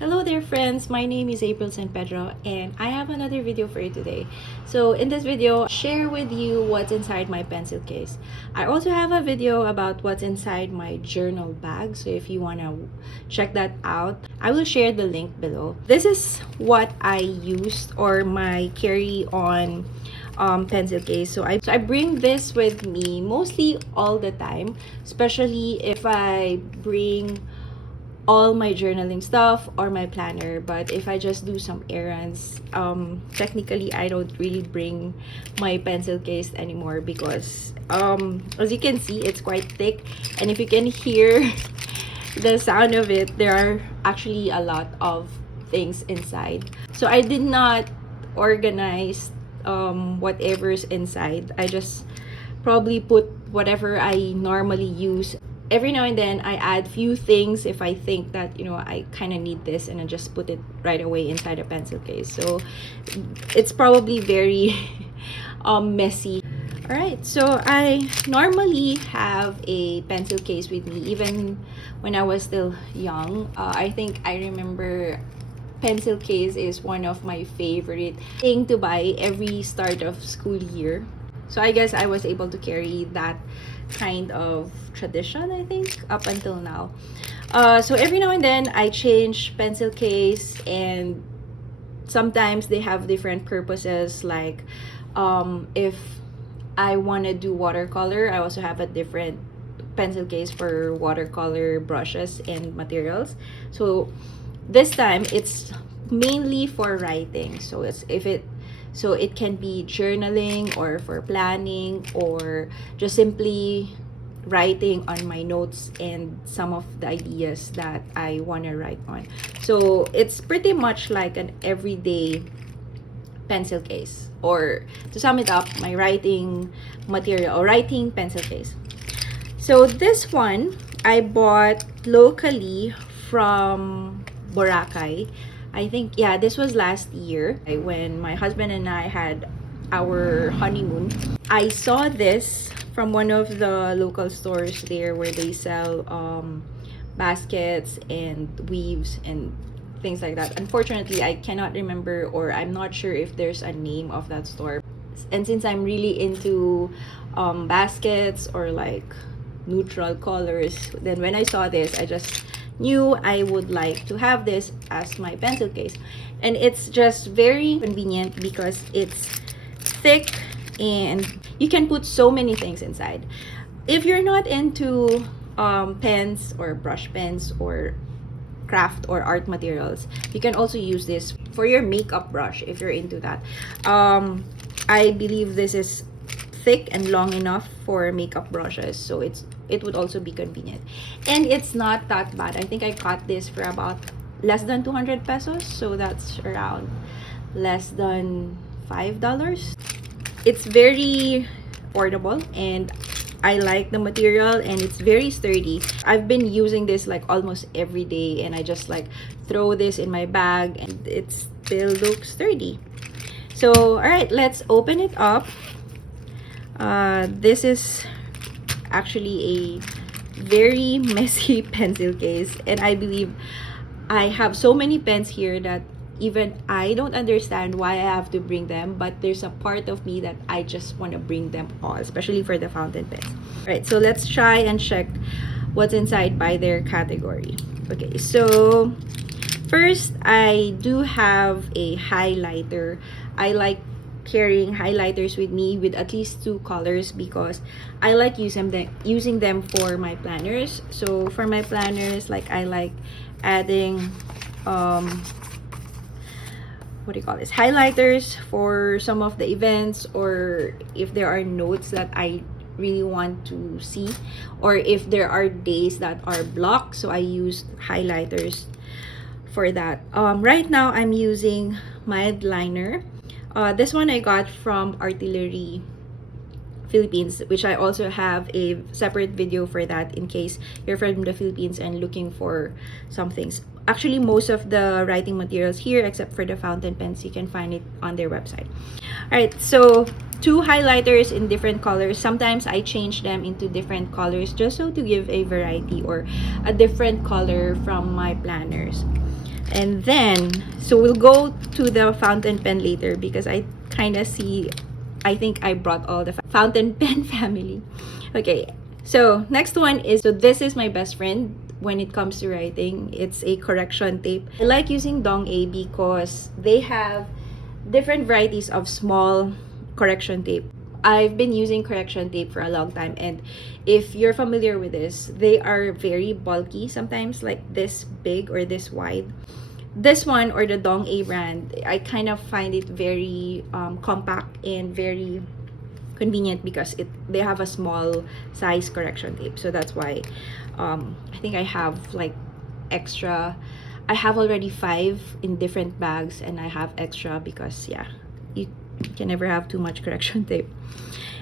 Hello there friends, my name is April San Pedro and I have another video for you today. So in this video, I'll share with you what's inside my pencil case. I also have a video about what's inside my journal bag, so if you want to check that out, I will share the link below. This is what I used or my carry-on pencil case. So I bring this with me mostly all the time, especially if I bring all my journaling stuff or my planner. But if I just do some errands, technically I don't really bring my pencil case anymore because as you can see, it's quite thick, and if you can hear the sound of it, there are actually a lot of things inside. So I did not organize whatever's inside. I just probably put whatever I normally use. Every now and then I add few things if I think that, you know, I kind of need this, and I just put it right away inside a pencil case. So it's probably very messy. All right, so I normally have a pencil case with me even when I was still young. I think I remember pencil case is one of my favorite thing to buy every start of school year. So I guess I was able to carry that kind of tradition, I think, up until now. So every now and then I change pencil case, and sometimes they have different purposes. Like if I want to do watercolor, I also have a different pencil case for watercolor brushes and materials. So this time it's mainly for writing. So it can be journaling or for planning or just simply writing on my notes and some of the ideas that I want to write on. So it's pretty much like an everyday pencil case, or to sum it up, my writing material or writing pencil case. So this one I bought locally from Boracay. I think, yeah, this was last year when my husband and I had our honeymoon. I saw this from one of the local stores there where they sell baskets and weaves and things like that. Unfortunately, I cannot remember, or I'm not sure if there's a name of that store. And since I'm really into baskets or like neutral colors, then when I saw this, I just knew I would like to have this as my pencil case. And it's just very convenient because it's thick and you can put so many things inside. If you're not into pens or brush pens or craft or art materials, you can also use this for your makeup brush if you're into that. I believe this is thick and long enough for makeup brushes, so it would also be convenient, and it's not that bad. I think I got this for about less than 200 pesos, so that's around less than $5. It's very affordable and I like the material, and it's very sturdy. I've been using this like almost every day, and I just like throw this in my bag and it still looks sturdy. So all right, let's open it up. This is actually a very messy pencil case, and I believe I have so many pens here that even I don't understand why I have to bring them, but there's a part of me that I just want to bring them all, especially for the fountain pens. All right, so let's try and check what's inside by their category. Okay, so first I do have a highlighter. I like carrying highlighters with me with at least 2 colors because I like using them for my planners. So for my planners, like I like adding what do you call this, highlighters for some of the events, or if there are notes that I really want to see, or if there are days that are blocked, so I use highlighters for that. Right now I'm using mild liner. This one I got from Artillery Philippines, which I also have a separate video for that in case you're from the Philippines and looking for some things. Actually, most of the writing materials here, except for the fountain pens, you can find it on their website. All right, so 2 highlighters in different colors. Sometimes I change them into different colors just so to give a variety or a different color from my planners. And then, so we'll go to the fountain pen later because I kind of see, I think I brought all the fountain pen family. Okay, so next one is, so this is my best friend when it comes to writing. It's a correction tape. I like using Dong A because they have different varieties of small correction tape. I've been using correction tape for a long time, and if you're familiar with this, they are very bulky, sometimes like this big or this wide. This one, or the Dong A brand, I kind of find it very compact and very convenient because they have a small size correction tape. So that's why I think I have like extra. I have already 5 in different bags, and I have extra because yeah, you can never have too much correction tape.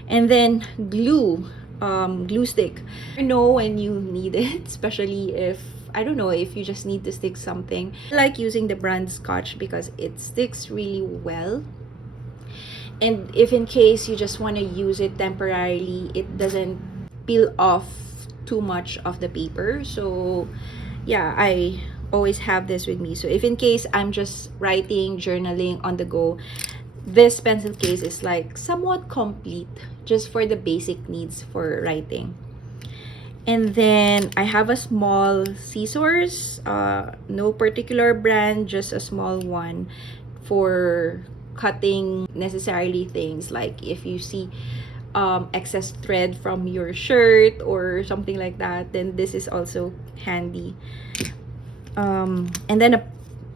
And then glue, glue stick. You know when you need it, especially if, I don't know, if you just need to stick something. I like using the brand Scotch because it sticks really well. And if in case you just want to use it temporarily, it doesn't peel off too much of the paper. So yeah, I always have this with me. So if in case I'm just writing, journaling on the go, this pencil case is like somewhat complete just for the basic needs for writing. And then I have a small scissors, no particular brand, just a small one for cutting necessarily things like if you see excess thread from your shirt or something like that, then this is also handy. And then a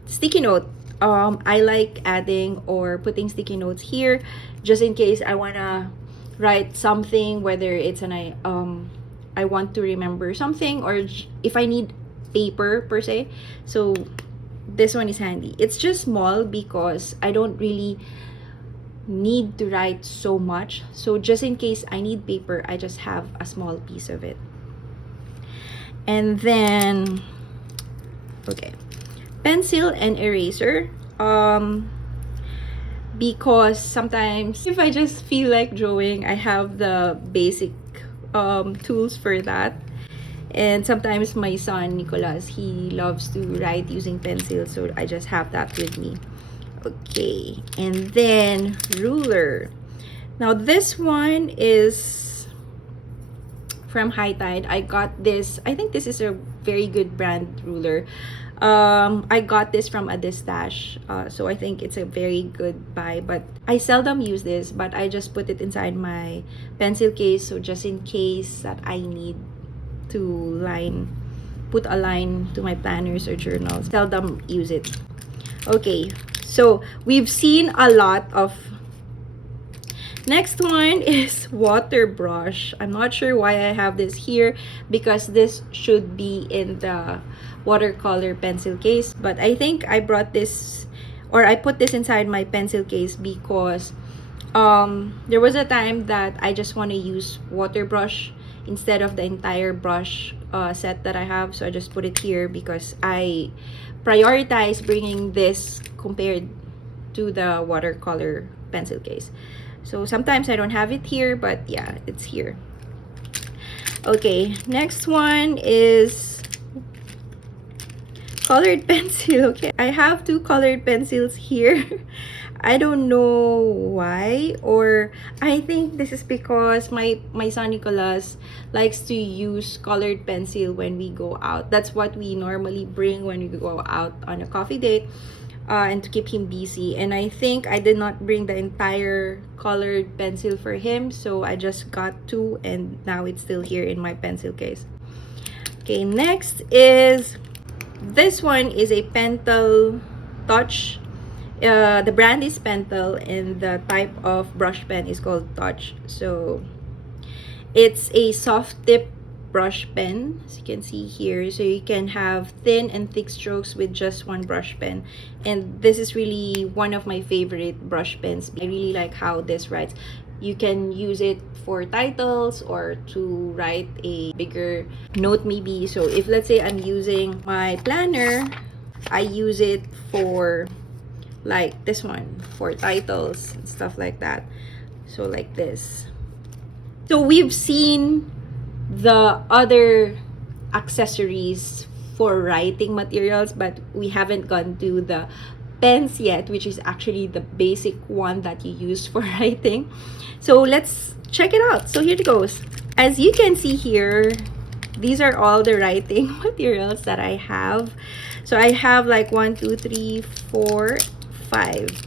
sticky note. I like adding or putting sticky notes here just in case I want to write something, whether it's I want to remember something, or if I need paper per se. So this one is handy. It's just small because I don't really need to write so much. So just in case I need paper, I just have a small piece of it. And then, okay, pencil and eraser. Because sometimes if I just feel like drawing, I have the basic tools for that. And sometimes my son Nicolas, he loves to write using pencil, so I just have that with me. Okay, and then ruler. Now this one is from High Tide. I got this, I think this is a very good brand ruler. I got this from a Distash, so I think it's a very good buy, but I seldom use this, but I just put it inside my pencil case, so just in case that I need to put a line to my planners or journals, seldom use it. Okay, so we've seen a lot of. Next one is water brush. I'm not sure why I have this here because this should be in the watercolor pencil case, but I think I brought this, or I put this inside my pencil case because there was a time that I just want to use water brush instead of the entire brush set that I have, so I just put it here because I prioritize bringing this compared to the watercolor pencil case. So sometimes I don't have it here, but yeah, it's here. Okay, next one is colored pencil. Okay, I have 2 colored pencils here. I don't know why, or I think this is because my son Nicolas likes to use colored pencil when we go out. That's what we normally bring when we go out on a coffee date, and to keep him busy. And I think I did not bring the entire colored pencil for him, so I just got 2, and now it's still here in my pencil case. Okay, next is this one is a Pentel Touch. The brand is Pentel and the type of brush pen is called Touch. So it's a soft tip brush pen, as you can see here, so you can have thin and thick strokes with just one brush pen. And this is really one of my favorite brush pens. I really like how this writes. You can use it for titles or to write a bigger note maybe. So if let's say I'm using my planner, I use it for like this one for titles and stuff like that. So like this. So we've seen the other accessories for writing materials, but we haven't gone to the pens yet, which is actually the basic one that you use for writing. So let's check it out. So here it goes. As you can see here, these are all the writing materials that I have. So I have like 1, 2, 3, 4, 5.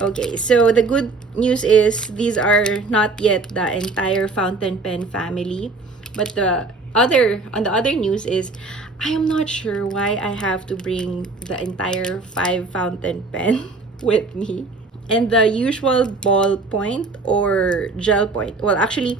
Okay, so the good news is these are not yet the entire fountain pen family, but on the other news is I am not sure why I have to bring the entire 5 fountain pen with me. And the usual ballpoint or gel point. Well, actually,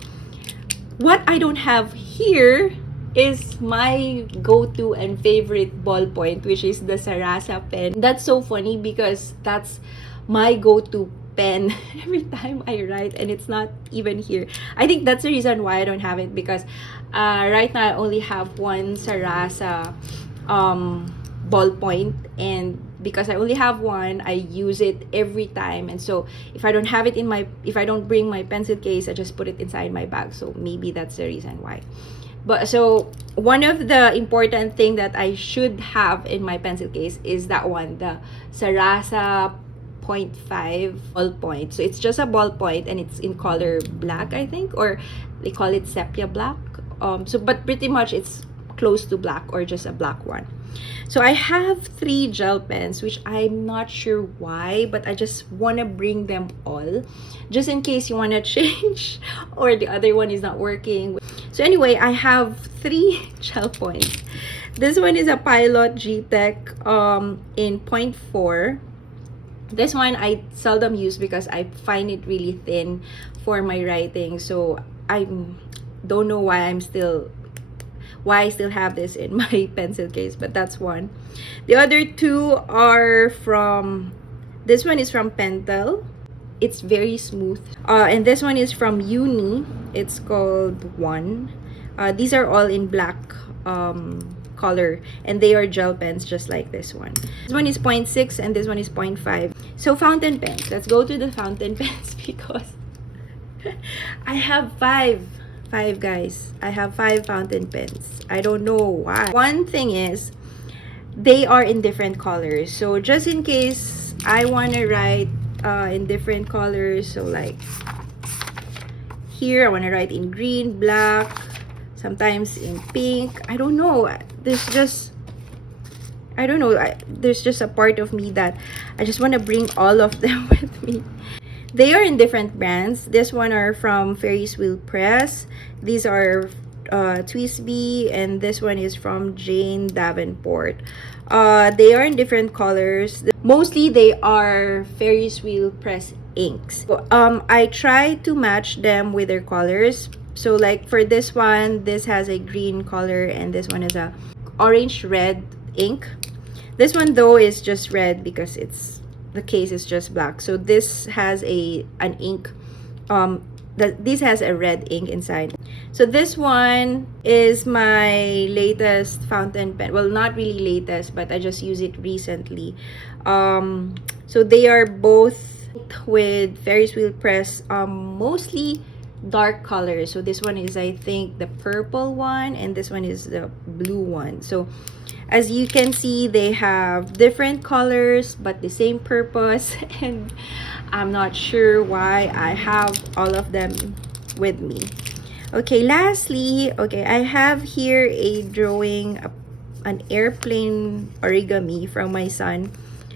what I don't have here is my go-to and favorite ballpoint, which is the Sarasa pen. That's so funny because that's my go-to pen every time I write, and it's not even here. I think that's the reason why I don't have it, because right now I only have one Sarasa ballpoint, and because I only have one, I use it every time. And so if I don't have it if I don't bring my pencil case, I just put it inside my bag. So maybe that's the reason why. But so one of the important thing that I should have in my pencil case is that one, the Sarasa 0.5 ballpoint. So it's just a ballpoint and it's in color black, I think, or they call it sepia black. But pretty much it's close to black or just a black one. So I have 3 gel pens, which I'm not sure why, but I just want to bring them all just in case you want to change or the other one is not working. So anyway, I have 3 gel points. This one is a Pilot G-Tech in 0.4. This one I seldom use because I find it really thin for my writing. So I don't know why I still have this in my pencil case, but that's one. The other 2 are from, this one is from Pentel. It's very smooth. And this one is from Uni. It's called One. These are all in black color, and they are gel pens just like this one. This one is 0.6 and this one is 0.5. So fountain pens. Let's go to the fountain pens because I have 5 guys. I have 5 fountain pens. I don't know why. One thing is they are in different colors. So just in case I want to write in different colors, so like here I want to write in green, black, sometimes in pink. I don't know. There's just a part of me that I just want to bring all of them with me. They are in different brands. This one are from Ferris Wheel Press. These are Twisby, and this one is from Jane Davenport. They are in different colors. Mostly they are Ferris Wheel Press inks. I try to match them with their colors. So like for this one, this has a green color and this one is a orange red ink. This one though is just red because the case is just black. So this has an ink, this has a red ink inside. So this one is my latest fountain pen. Well, not really latest, but I just used it recently. So they are both with Ferris Wheel Press, mostly dark colors. So this one is, I think, the purple one, and this one is the blue one. So as you can see, they have different colors but the same purpose, and I'm not sure why I have all of them with me. Okay, lastly, I have here a drawing, an airplane origami from my son.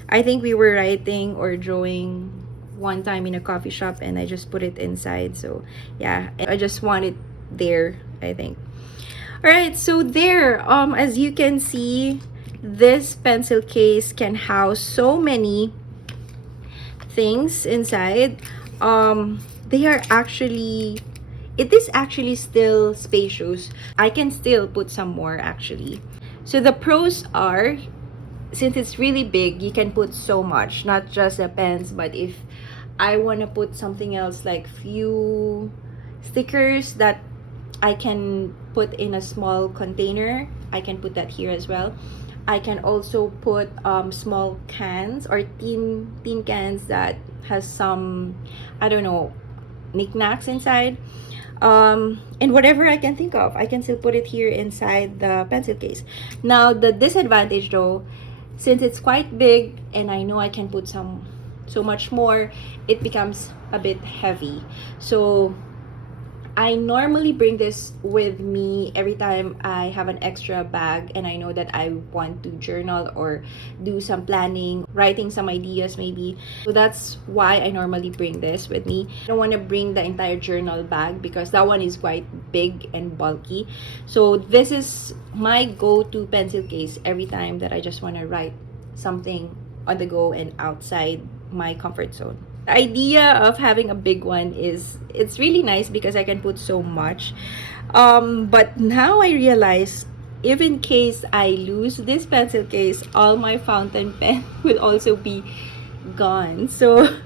I think we were writing or drawing one time in a coffee shop and I just put it inside. So yeah, I just want it there, I think. Alright, so there, as you can see, this pencil case can house so many things inside. It is actually still spacious. I can still put some more actually. So the pros are, since it's really big, you can put so much, not just the pens, but if I want to put something else like few stickers that I can put in a small container, I can put that here as well. I can also put small cans or tin cans that has some, I don't know, knickknacks inside. and whatever I can think of, I can still put it here inside the pencil case. Now, the disadvantage though, since it's quite big and I know I can put so much more, it becomes a bit heavy. So I normally bring this with me every time I have an extra bag and I know that I want to journal or do some planning, writing some ideas maybe. So that's why I normally bring this with me. I don't want to bring the entire journal bag because that one is quite big and bulky. So this is my go-to pencil case every time that I just want to write something on the go and outside my comfort zone. The idea of having a big one is it's really nice because I can put so much. But now I realize if in case I lose this pencil case, all my fountain pen will also be gone. So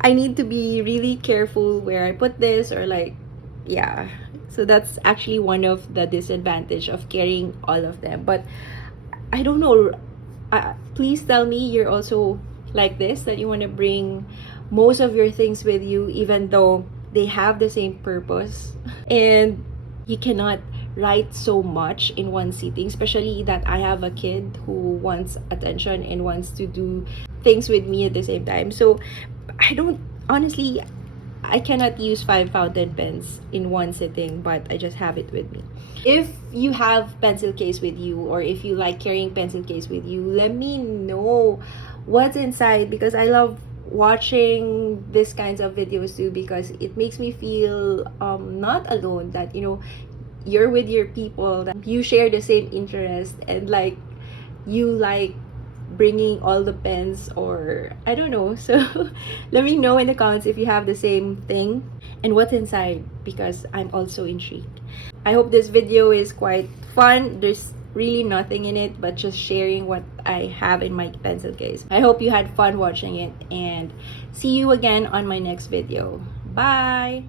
I need to be really careful where I put this or like, yeah. So that's actually one of the disadvantage of carrying all of them. But I don't know. Please tell me you're also like this, that you want to bring most of your things with you even though they have the same purpose and you cannot write so much in one sitting, especially that I have a kid who wants attention and wants to do things with me at the same time. So I cannot use 5 fountain pens in one sitting, but I just have it with me. If you have pencil case with you or if you like carrying pencil case with you, let me know what's inside because I love watching these kinds of videos too because it makes me feel not alone, that you're with your people, that you share the same interest and like you like bringing all the pens, or I don't know. So let me know in the comments if you have the same thing and what's inside because I'm also intrigued. I hope this video is quite fun. There's really nothing in it but just sharing what I have in my pencil case. I hope you had fun watching it and see you again on my next video. Bye!